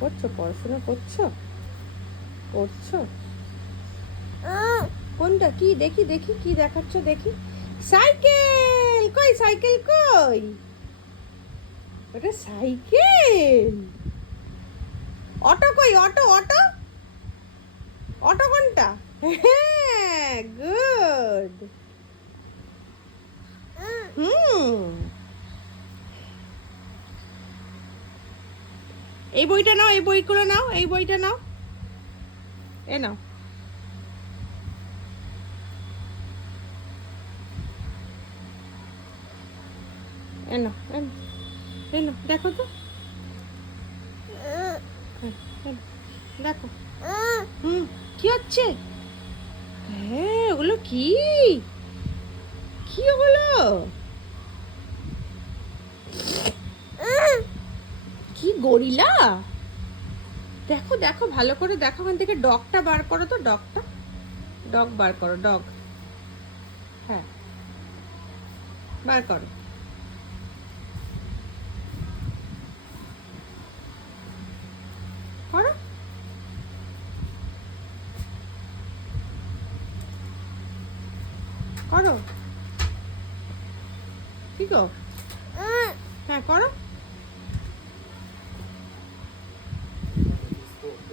করছো? পড়াশোনা করছো? করছো? কোনটা? কি দেখি দেখি, কি দেখাচ্ছ দেখি? সাইকেল কই? সাইকেল কই? ওটা সাইকেল। অটো কই? অটো অটো অটো কোনটা? হ্যাঁ, গুড। হুম। এই বইটা নাও, এই বইগুলো নাও, এই বইটা নাও, এ নাও। এ নাও, এ নাও, এই নাও, দেখো তো। দেখো। হুম। কি হচ্ছে? হ্যাঁ, ওগুলো কি? কি ওগুলো? কি গরিলা? দেখো দেখো, ভালো করে দেখো, ওখান থেকে ডগটা বার করো তো, ডগটা। ডগ বার করো, ডগ। হ্যাঁ, বার করো। করো। করো। কি গো? হ্যাঁ, করো।